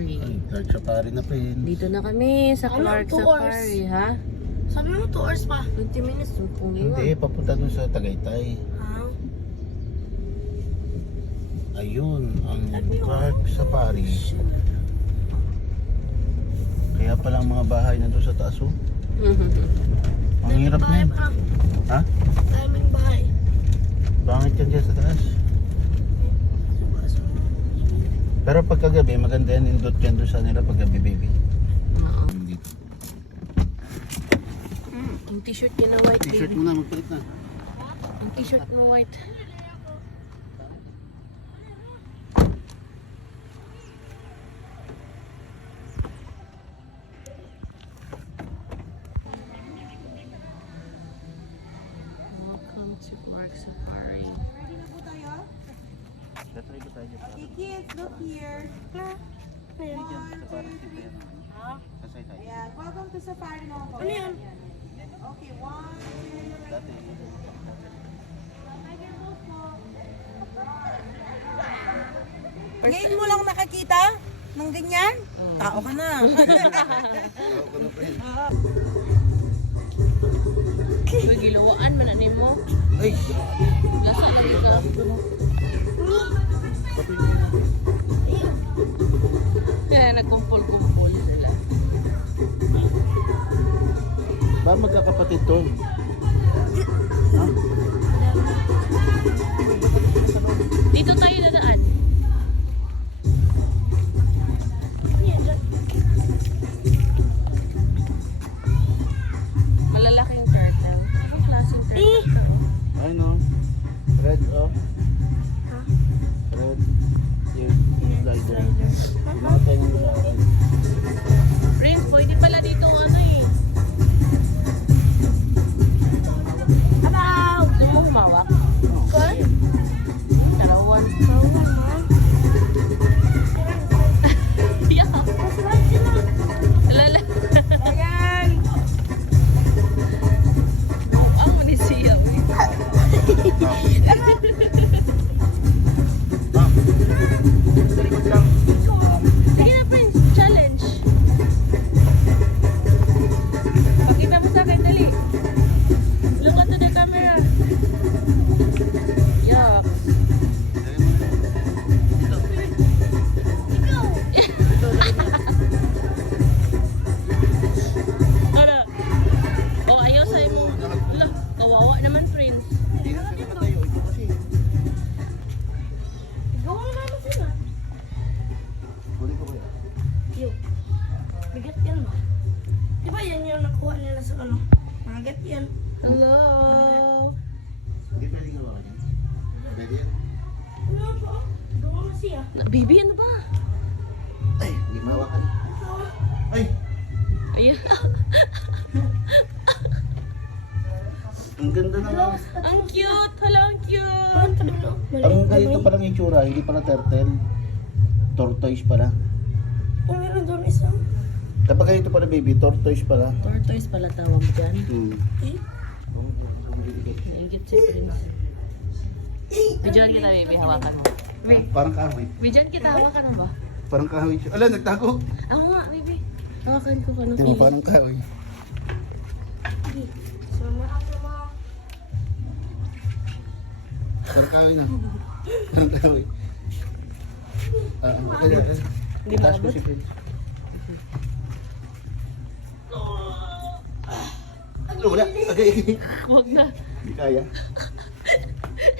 Safari. Ay, Clark Safari na Prince. Dito na kami sa Ano, Clark 2 hours? Safari, ha? Sabi mo 2 hours pa. 20 minutes, kung Hindi, iwan. papunta dun sa Tagaytay. Ah. Ayun, ang Clark Safari. Kaya pala ang mga bahay nandun sa taas, oh. Ang hirap Bahay niyan. pa. Ha? Daming bahay. Bangit yan dyan sa taas. Pero pagkagabi, maganda yan, indot yan doon sa nila paggabi, baby. Oo. Dito. Yung t-shirt niya na white, T-shirt baby. mo na, magpalit na. Yung t-shirt mo white. Welcome to Clark Safari. Ready na po tayo? Tatry ba tayo? Okay, kids, look here. Dyan, 1, Safari 2, dito yan. Kasay tayo. Ayan, welcome to Safari mga po. Ano yan? Okay, 1, 2, Dati. Ngayon mo lang nakakita ng ganyan? Tao ka na. Ako ko na, Prince. Uy, gilawaan man na mo. Ay, Lasa na rin ka. grabe ko, no? Patuloy mo na. Kaya nagkumpul-kumpul sila. Ba magkakapatid to? Ha? Dito tayo dadaan. Malalaking turtle. Anong klaseng turtle? Ay, no. Red, oh. Red. Yung slider. Pinakatay ng usaran. Prince, pwede pala dito ano eh. Abaw! Gusto mo humawak? Good? Dalawan. Yeah. Lala. Ayan. Ang mo ni siya. Sige na, Prince. Challenge. Pakita mo sa akin, dali. Look onto the camera. Yuck. Ano? O, ayaw sa'yo mo. Ala, kawawa naman, Prince. Hindi na sila tayo. Ito kasi. Gawa nga naman sila. Huli ko kaya. Yo. Bigat yan ba? Di ba yan yung nakuha nila sa ano? Magat yan. Hello. Hindi pwede gawa ka niyan. Pwede yan. Ano ba? Gawa nga siya. Baby, ano ba? Ay, hindi mahawakan. Ay! Ayan. Ang ganda na nga. Ang cute. Hello, ang cute. Parang tadulo. Parang ganito parang itsura, hindi pala turtle. Tortoise pala. Kung meron doon isang. Kapag ganito pala baby, tortoise pala. Tortoise pala tawag dyan. Eh? Naingit si Prince. Bidyan kita, baby. Hawakan mo. Parang kahoy. Bidyan kita, hawakan mo ba? Parang kahoy siya. Ala, nagtago. Ako nga, baby. Hawakan ko ka ng Di ba feeling. parang kahoy? Sama. Parang kahoy na. Parang kahoy. Kaya. Hindi Taas ko maabot? si Prince. Ano, wala. Okay. Huwag na. Hindi kaya.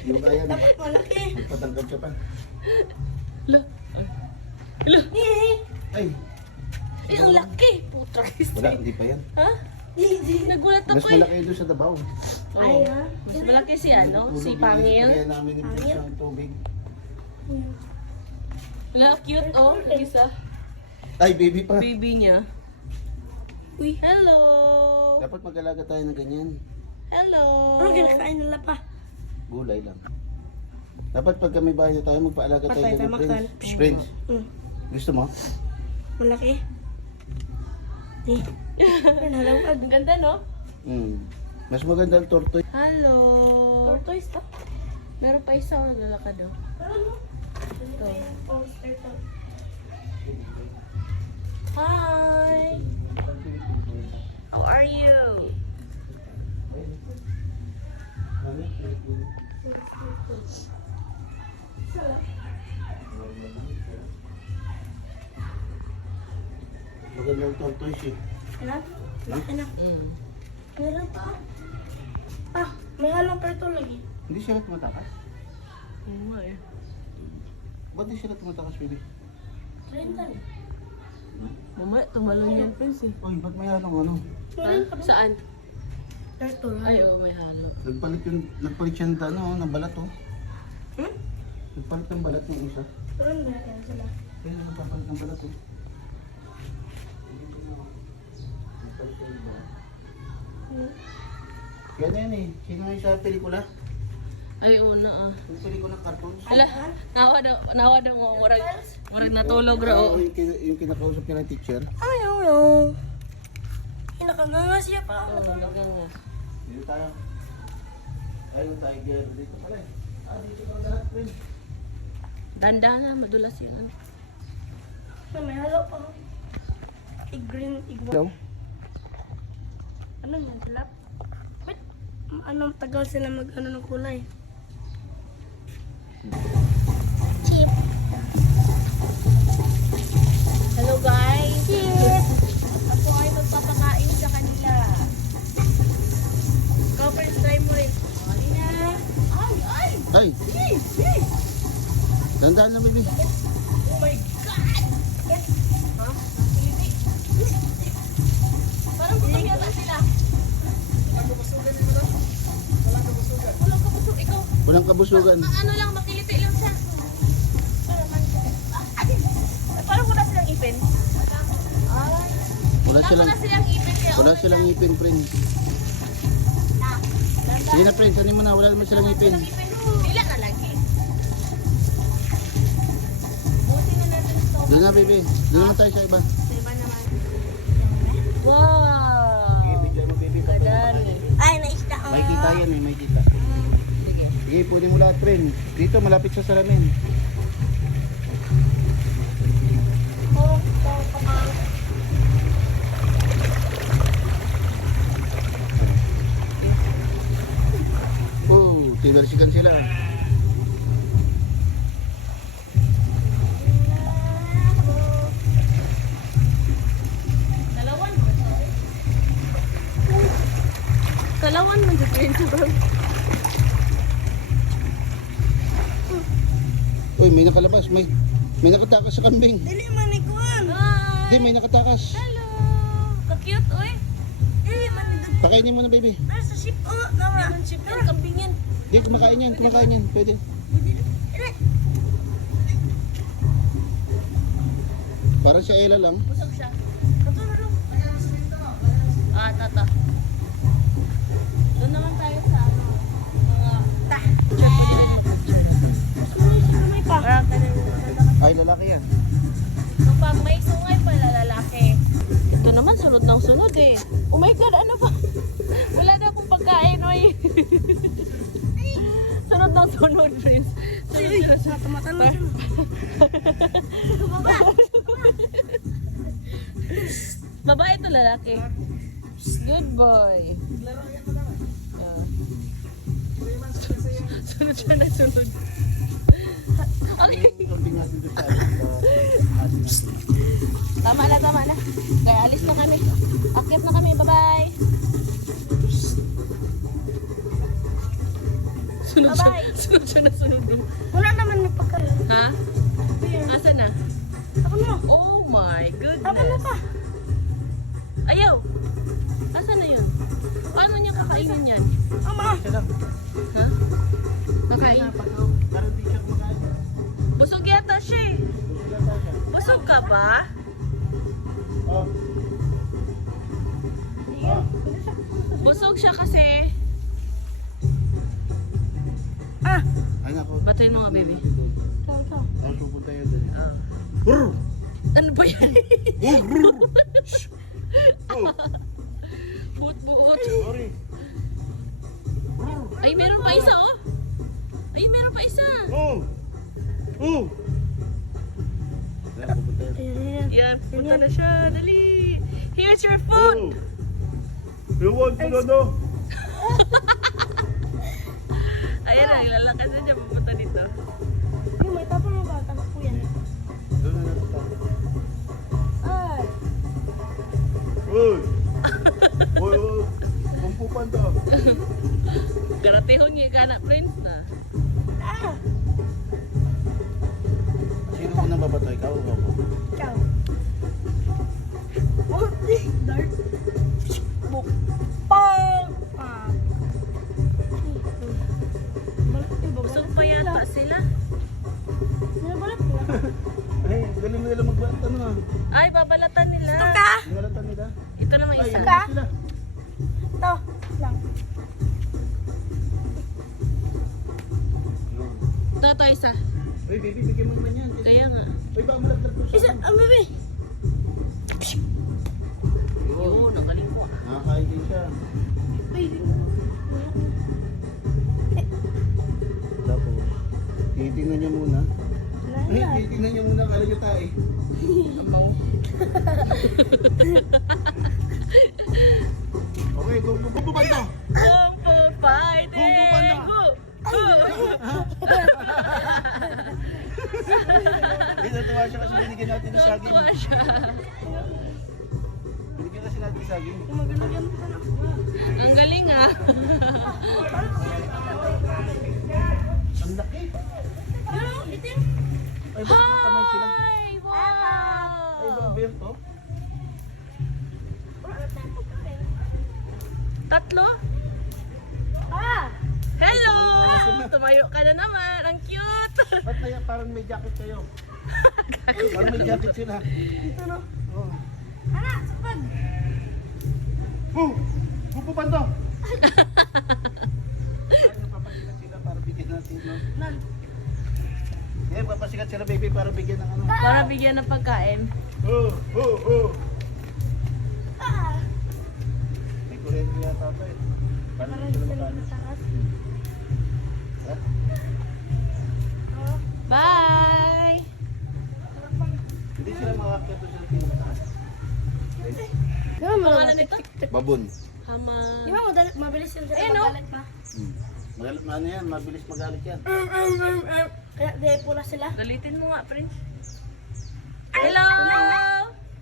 Hindi mo kaya na. Dapat malaki. Magpatangkad ka pa. Hala. Hala. Ay, Eh, ang laki. Putra wala. Hindi pa yan. Ha? Nagulat Mas ako eh. malaki doon sa Davao. Oh. Mas malaki si ano? Si Pangil. Kaya namin ni Prince ng tubig. Wala, cute oh. Isa. Ay, baby pa. Baby niya. Uy. Hello. Dapat mag-alaga tayo ng ganyan. Hello. Ano kinakain nila pa? Gulay lang. Dapat pag kami bahay na tayo, magpaalaga tayo Patay ng tayo, Prince. makal. Prince, Hmm. gusto mo? Malaki. Eh. Nalawag. Ang ganda no? Mas maganda ang tortoise. Hello. Tortoise to. Meron pa isa naglalakad oh. Ano? Ito. Poster to. Hi! How are you? Magandang tortoise eh. Anak, laki na. Mm. Meron pa. Ah, may halong perto lagi. Hindi sila tumatakas? Oo nga eh. Ba't di sila tumatakas, baby? 30 na. Mamaya, tumalon yan, Prince eh. Uy, ba't may halong ano? Meron pa. Saan? Perto Ay, oo, may halo. Nagpalit yan ng balat oh. Hmm? Nagpalit ng balat ng isa. Meron ba yan sila? Kaya nagpapalit ng balat oh. Nagpalit ng balat. Kaya na yan eh. Sino yung sa pelikula? Ay, una ah. Yung pelikula cartoons? Ala, nawa daw mo, murag natulog ra oh. Yung kinakausap niya ng teacher. Ay, no. Nakanganga siya pa. Oo, nagangas. Dito tayo. Tayo yung tiger. Dito pala eh. Dito ka lahat friend. Danda na, madulas yun. May halo pa. I-green, Hello? Ano yan? Slap? Wait. Anong tagal sila mag-ano ng kulay? Chip. Hello guys! Chip. Ako ay magpapakain sa kanila. Ikaw first time mo rin. Halina! Ay! Ay! Dandaan lang baby. Oh my God! Ha? Hindi. Parang gutom yata sila. Walang kabusugan ni madam? Walang kabusugan. Walang kabusug. Ikaw. Walang kabusugan. Ano lang, makiliti lang siya. Parang wala silang ipin. Ay. Wala silang Wala silang ipin. Kaya wala okay silang lang. ipin friend. Sige na friend, sanin mo na. Wala naman silang ipin. Dila na lagi. Buti na natin ito. Doon na baby. Doon naman tayo sa iba. Sa iba naman. Wow! Bigyan mo baby. Kadami. Ay, naisda ko. May kita yan eh, may kita. Sige. Sige, pwede mo lahat friend. Dito malapit sa salamin. Oh, tinalsikan sila. Kalawan mo. Kalawan mo sa Prince bro. Uy, may nakalabas. May nakatakas sa kambing. Dili man ikuan. Hi! Hindi, may nakatakas. Hello! Ka-cute, oy. Dili man ikuan. Pakainin mo na baby. Nasa sa ship. Oh, naman. Naman chip yan, kambing yan. Hindi, kumakain yan. Kumakain yan. Pwede. Parang si Ella lang. Busog siya. Katulong. Ah, tata. Doon naman tayo sa ano. Mga... May pa. Parang ganun. Ay, lalaki yan. Kapag may sungay pala lalaki. Ito naman sunod ng sunod eh. Oh my God, ano ba? Wala na akong pagkain, oy. Sunod ng sunod, Prince. Sunod na Tumatan na siya. Babae ito lalaki. Good boy. Ah. Sunod siya na sunod. Okay. Kambing natin doon sa Tama na. Kaya alis na kami. Akyat na kami. Bye-bye. Sunod Bye-bye. Sunod siya na sunod. Wala naman may pagkain. Ha? Asa na? Ako mo. Oh my Ako mo goodness. pa. Ayaw. Asa na yun? Paano niya kakainin yan? Ama. Siya lang. Ha? Kakain. Parang di siya kumakain. Busog yata siya eh. Busog ka ba? Oh. Oh. Busog siya kasi. Ah. Ay nako. Batuin mo nga, baby. Ang pupunta yun doon. Ah. Brr! Ano ba yan? Oh, brr! Oh, Buot-buot. sorry. Ay, meron pa isa oh. Ay, meron pa isa. Oh! Oh! Ayan, pupunta yan. Ayan. Yan, punta na siya. Dali. Here's your food. Iwan ko na no. Ayan na, lalakad na siya. Pupunta dito. Yung may tapon mo ba? Tapos po yan. Doon na natin. Ay. Uy! Uy, uy! Kumpu panda. Karatihon niya ka na, Prince na. Ah. Sino unang babatay? Ikaw o ako? Ciao. Oh, dark. Buk. Pang. Ah. Busog pa yata sila. Nabalat nila. Ay, galing nila magbanta na. Ay, babalatan nila. Ito ka. Ngalatan nila. Ito naman Ay, isa. ano Ka? sila? Ito. Lang. Yun. Ito, isa. Uy, baby, bigyan mo naman yan. Kaya nga. Uy, baka malaglag ko Isa. siya. Ang bebe. Yun. Yun, ang galing ko. Nakakain din siya. Uy. Tapos, titingnan niya muna. Ay, Nala. titingnan niya muna. Kala niyo tayo. Amaw. Okay, kumpu panda. Kung po fighting! Kung po banda. Go! Go! Hindi, natuwa siya kasi binigyan natin ng saging. Tuwa siya. Binigyan kasi natin ng saging. Magano-gano ka na. Ang galing ah. Ang laki. Yun ang itim. Ay, ba't naman kamay sila? Hi! Ay, Wow! bang bear to? Wala na tayong pagkain. Tatlo? Ah! Hello! Tumayo ka na naman. Ang cute! Ba't na yan? Parang may jacket kayo. Parang may jacket sila. Ito no. Oh. Anak, sapag. Kumpu panda. Ay, napapasikat sila para bigyan natin, no? Nan. Yeah, papasikat sila, baby, para bigyan ng ano. Para bigyan ng pagkain. Oh. Ah! May kurente yata pa eh. Paano Parang sila sila makaano? mataas. Ha? Oh. Bye! Hindi sila makakita doon sa pinataas. Diba Pangalan nito? Babon. Hama. Di ba mabilis yung sila Ayun, no? magalit pa? Magalit ano yan, mabilis magalit yan. Kaya di pula sila. Galitin mo nga, Prince. Hello!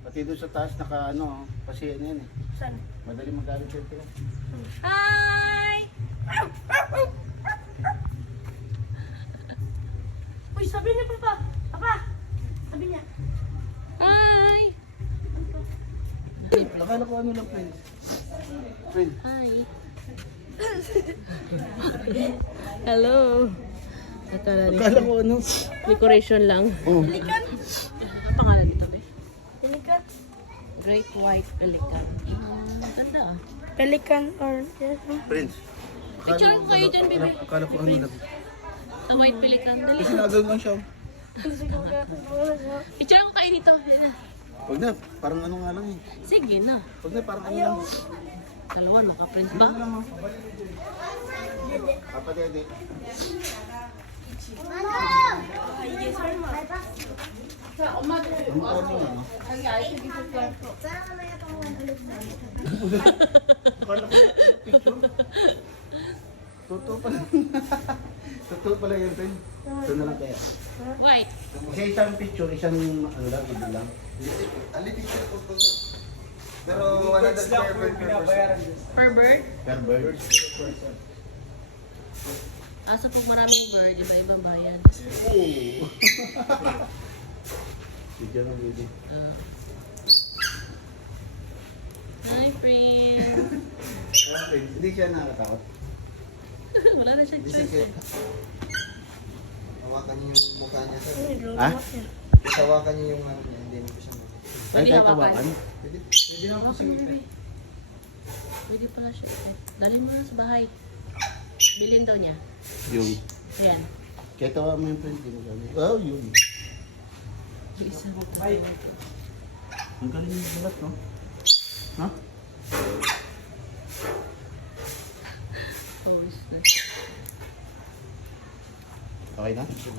Pati doon sa taas naka ano, kasi ano yan eh. Saan? Madali magalit yan sila. Hi! Uy, sabi niya papa. Papa! Sabi niya. Hi! Akala ko ano lang, friend. Friend. Hi! Hello! Ito na Akala ko ano. decoration lang. Oh. Pelikan. Ang pangalan nito, be? Pelikan. Great White Pelican. Ganda ah. Pelikan or yes. Friends. Picture ko kayo dyan, baby. Akala ko ano lang. A White Pelican. Dali. Kasi nagaw lang siya. Siguro ka. Siguro siya. Picture ko kayo dito. Dali na. Huwag na, parang ano nga lang eh. Sige na. Huwag na, parang ano lang. Dalawa, maka-Prince Ano ba? lang oh. Papa Dede. Ay, yes, sir, ma. Ano ano ano? Akala ko picture. Totoo pala. Totoo pala yun, friend. Ito na lang kaya. White. Kasi isang picture, isang ano lang, iba lang. Ali picture po po sir. Pero 100 per bird per person. Per bird? Per bird. Asa pag maraming bird, iba-ibang bayan. Video na video. Hi, friend. Hindi siya nakakatakot. Wala na siyang Hindi choice. sir. Hawakan niyo yung mukha niya sir. Ha? Tapos hawakan niyo yung ano niya. Hindi niyo po siya makita. Ay, Pwede kahit hawakan. tawakan. Pwede. Pwede na po siya. Pwede pala siya. Dali mo na sa bahay. Bilhin daw niya. Yung. Ayan. Kaya tawa mo yung friend. Oh, yun. Yung isa. Ang galing yung bulat, no? Ha? Oh, is that? Okay na? Okay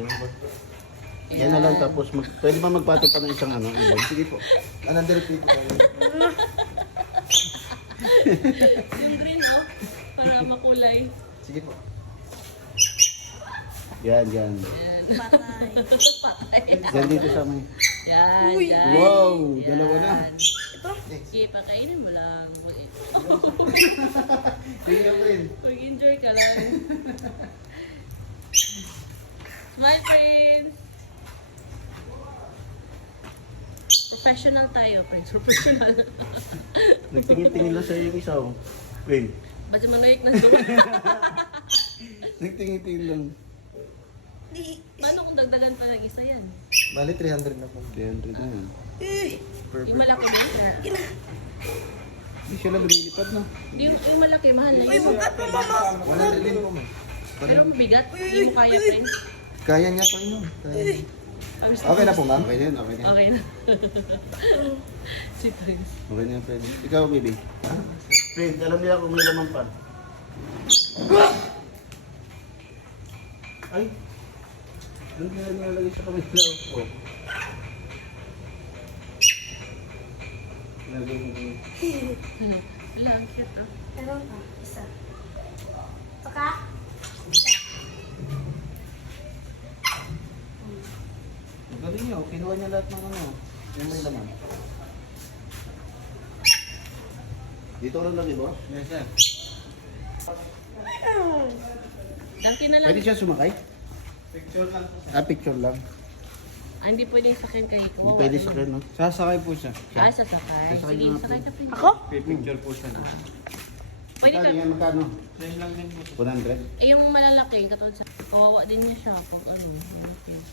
na ba? Yan na lang tapos pwede ba magpatong pa ng isang ano? Ibon? Sige po. Another three po tayo. Yung green, oh. Para makulay. Sige po. Yan, yan. Patay. Patay. Yan dito sa may. Yan, yan. Wow! Yan. Dalawa na. Sige, pakainin mo lang. Tingnan mo rin. Mag-enjoy ka lang. Smile, Prince! Professional tayo, Prince. Professional. Nagtingin-tingin lang sa'yo yung isa, oh. Wait. Ba't yung manayik na doon? Nagtingin-tingin lang. Paano kung dagdagan pa ng isa yan? Bali 300 na po. 300 na yan. Yung malaki din? Hindi siya lang lumilipad na. Yung malaki, mahal na Uy, yun. bukat mo mama. 100 din po, ma'am. Pero mabigat, hindi mo kaya, Prince. Kaya niya po yun, ma'am. Kaya niya. I'm so- Okay na po, ma'am. Okay na yan, okay na yan. Okay na. Si Prince. Okay na yan, friend. Ikaw, baby. Friend, alam niya kung may laman pa. Ay! Doon kaya nilalagay sa kamila. Oh. Nilagay mo kami. Ano? Wala, ang cute, oh. Meron ka. Isa. Saka? Galing niyo, kinuha niya lahat ng ano. Yung may laman. Dito lang lagi, boss? Yes, sir. Dunkin na lang. Pwede siya sumakay? Picture lang po. Picture lang. Ah, hindi pwede sakyan kay Hindi kawawa. pwede naman. sakay, no? Sasakay po siya. Ah, sasakay. Sasakay Sige, na sakay ako. ka, Prince. Ako? Picture po siya. Pwede ka. Magkano yan, magkano? Same lang din po. 100? Eh, yung malalaki, katulad sa... Kawawa din niya siya. Pag ano, yung cute.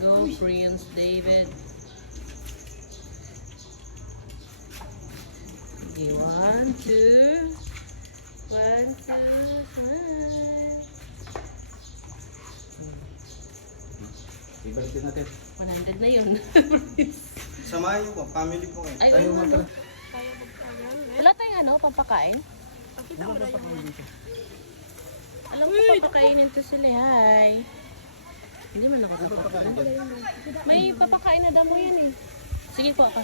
Go, Prince David. Okay, 1, 2. 1, 2, smile. Ibalikin natin. 100 na yun. Samahan niyo po. Family po kayo. Ay, Tayo ano mga na? Wala tayong ano, pampakain? Alam ko papakainin to sila, hi. Hindi man ako papakain. May papakain na damo yan eh. Sige po ako.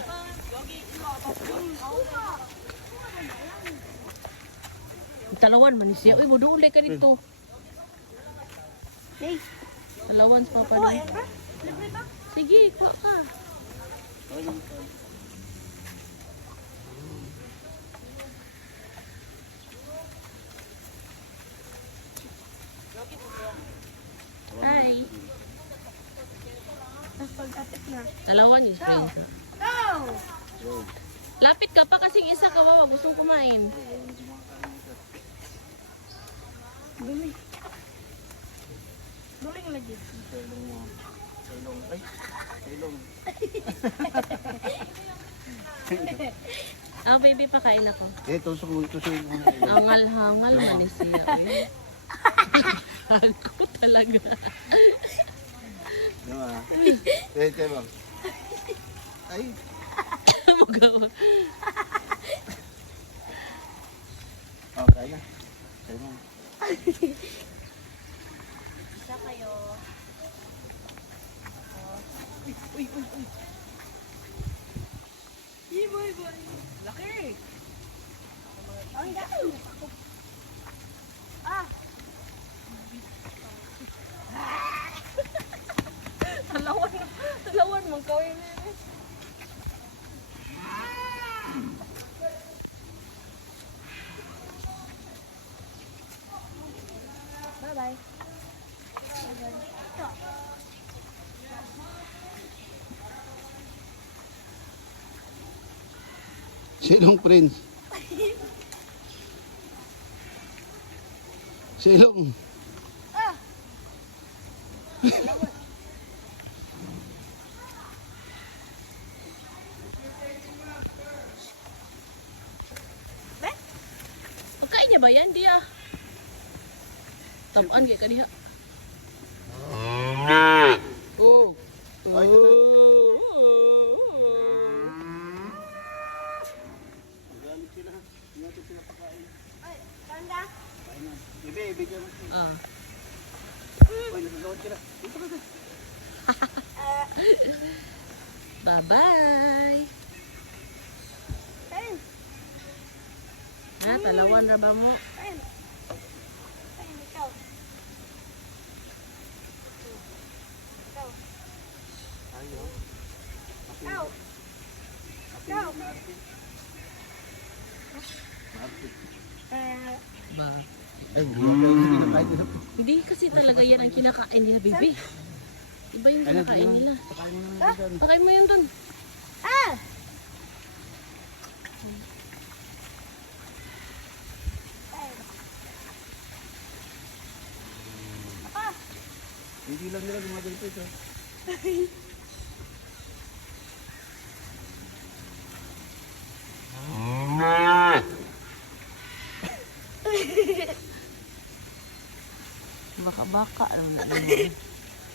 Talawan man siya. Uy, muduulay ka dito. Hey. Talawan sa papa. Oh, yan ba? Libre ba? Sige, kuha ka. Hi. Tapos pag-atip na. Talawan yung spring. Go! Lapit ka pa kasing isa ka wawa. Gustong kumain. Dumi. Duling lagi. Tulong mo. Ah, baby, pakain ako. Eh, tusok mo. Hangal-hangal man ni siya. Ay. Ako talaga. Diba? Eh, diba? Ay. Magawa. Okay na. Okay na. Isa kayo. Laki! Ang gano'n! Ah! Talawan mong kawin na yun. Bye-bye. Silong Prince. Silong. Pagkain niya ba yan? Di ah. Tapuan kayo kaniha. Oh. Ay, ito na. Galit sila. Hindi natin pinapakain. Bibi, ibigay mo. Ah. Uy, nagagawad ka na. Dito ka na. Bye-bye. Ha, talawan ra ba mo? Ayo. Ba. Ay, hindi na kahit ito. Hindi kasi talaga yan ang kinakain nila, baby. Iba yung kinakain nila. Pakain mo na dyan. Pakain mo yun dun. Hindi lang nila gumagano ito. Baka-baka. Ano na naman.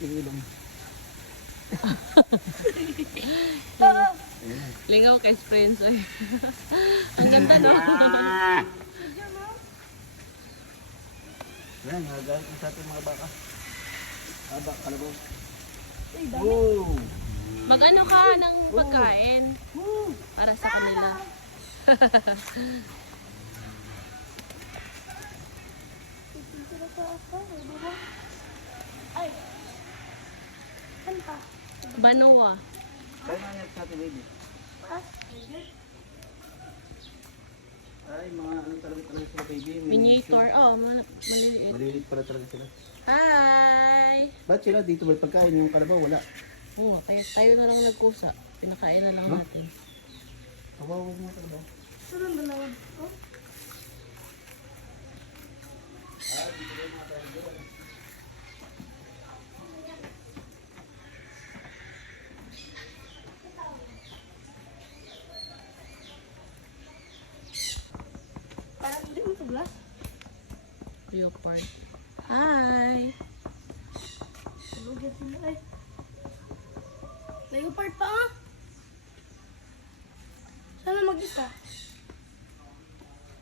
Ilong. Lingaw kay Sprints. Ay. Ang ganda, no? Yan, nagagawin ko sa ating mga baka. Baka, kalabaw. Oh! Mag-ano ka ng pagkain para sa kanila. Banoa. Kaya nga yan sa ating baby. Ay, mga ano talaga sila baby. Miniature. Oh, maliliit. Maliliit pala talaga sila. Hi! Ba't sila dito may pagkain yung kalabaw? Wala. Oo, kaya tayo na lang nagkusa. Pinakain na lang natin. Kawawa mo kalabaw. Saan dalawa? Oh? Parang hindi mo tuglas. Leopard. Hi! Lugat sila ay. Leopard pa ah. Sana mag-isa.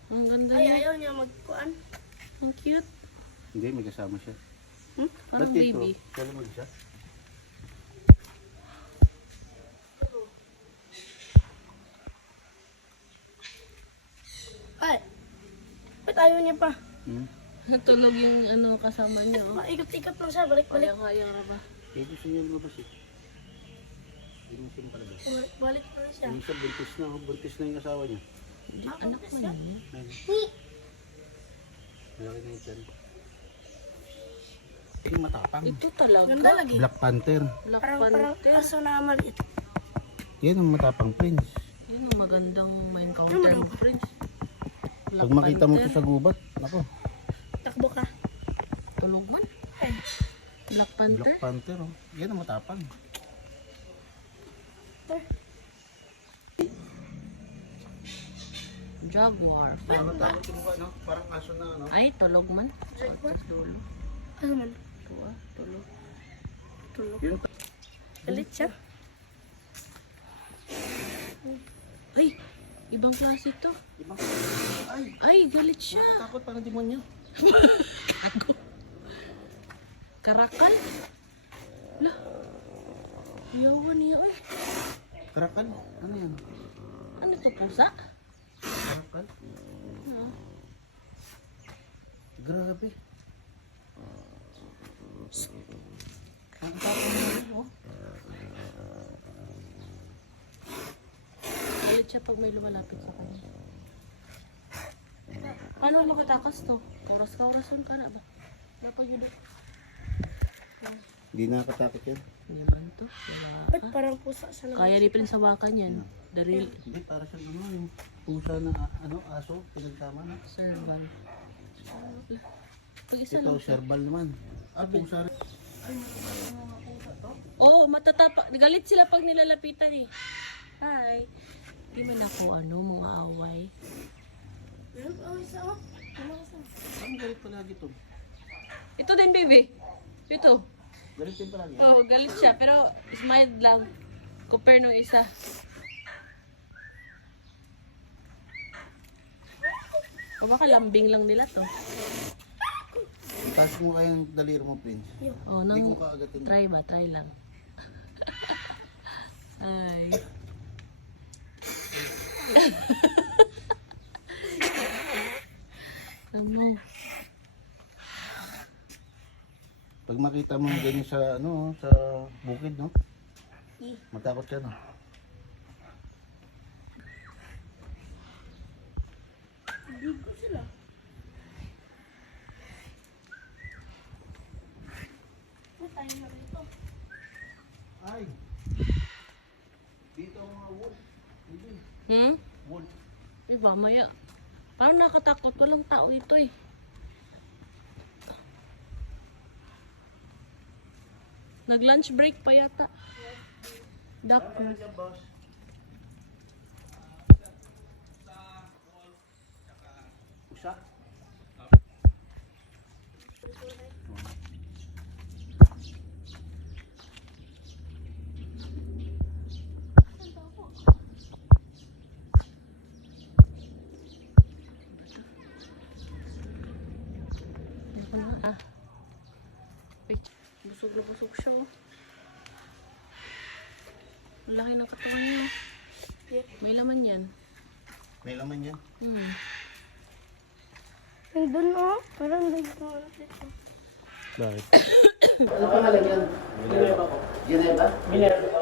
Ang ganda Ay, niya. ayaw niya magkuan. Ang cute. Hindi, may kasama siya. Parang Ba't dito? baby. Siya lang mag-isa? Ay. Ba't ayaw niya pa? Tulog yung ano kasama niya. Oh. Maikot-ikot lang siya. Balik-balik. Hayang na ba? Eh, gusto niya lumabas eh. Inusin pala ba? Balik na lang siya. Minsan buntis na, buntis na yung asawa niya. Anak mo yun. Ayun. Malaki na yung tiyan. Yung matapang. Ito talaga. Ganda lagi. Black Panther. Black Parang Panther. aso na maliit. Yan ang matapang prince. Yun ang magandang main counter mo, Prince. Black Pag makita mo Panther. ito sa gubat, nako, Takbo ka. Tulog man. Ay. Black Panther. Black Panther oh. Yan ang matapang. Jaguar. Ano tawag yung mukha, no? Parang aso na, ano? Ay, tulog man. Sa dulo. Ano man? Ito tulog. Tulog. Yung Galit siya. Ay, ibang klase to. ibang... Ay! Ay, galit siya. Nakatakot, parang demonyo. Ako. Karakal? La. Yawan niya. Ay, Karakal? Ano yan? ano to, pusa? Karakal? Grabe. Nakatakot na yun, oh. Galit siya pag may lumalapit sa kanya. Paano makatakas to? Oras-orason ka na ba? Dapat yun doon. Hindi nakakatakot yan. Hindi ba ito? Wala Ba't ka. parang pusa sa naman? Kaya di pinasawakan yan. Daril. Hindi, para siya naman yung pusa na ano, aso, pinagsama na. Serval. Pag isa Ito, lang. serbal naman. Ah, pusa rin. Oo, matatapak. Galit sila pag nilalapitan eh. Hi. Di man ako ano, mga away. Meron pa ang isa oh. Ang galit palagi ito. Ito din, baby. Ito. Galit din palagi. Oo, galit siya. Pero smile lang. Compare nung isa. O baka lambing lang nila to. Taas mo kayang daliri mo, Prince. O, Hindi nang ko kaagatin. try ba? Try lang. Ay. Ano? Pag makita mo ganyan sa, ano, sa bukid, no? Matakot ka, no? Ligo sila. May tayo na rito. Ay! Dito ang mga wood. Hindi. Wood. Iba, maya. Parang nakatakot. Walang tao ito eh. Nag-lunch break pa yata. Duck. Ano dyan, boss? Usa? Ah. Busog na busog siya oh. Ang laki ng katawan niya. May laman yan. May laman yan. Nandun oh. Parang dito. Bakit? Ano pangalan yan? Minerva po. Minerva? Minerva.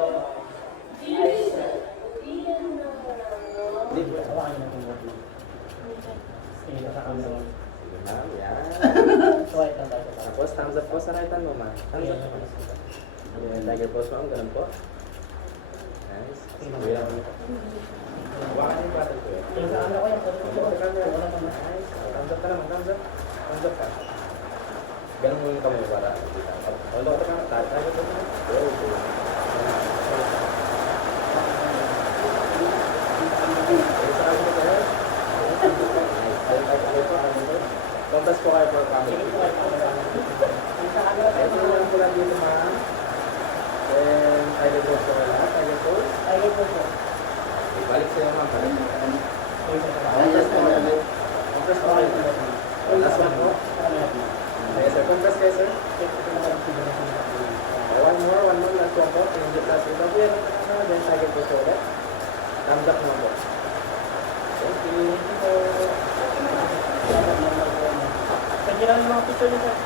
Tapos, thumbs up po sa right hand mo, ma. Thumbs up. Yung tiger pose mo, ganun po. Nice. Kuya. Hawakan yung bottle ko. Nice. Thumbs up ka naman, thumbs up. Thumbs up ka. Ganun mo yung kamay para kita. Although, tiger pose mo. Go, go. Kontas po kayo for family. Ito lang po lang dito, ma'am. Then, tiger pose po kayo lahat. Tiger pose. Tiger pose po. Okay, balik sa'yo, ma'am. Balik. Compress po kayo. Last one po. Okay, sir. Compress kayo, sir. Okay, one more. Last one po. Pinjit last one. Tapos yan. Then, tiger pose po ulit. Thumbs up naman po. Thank you. Thank you po. Pagkiraan yung mga picture niyo, sir.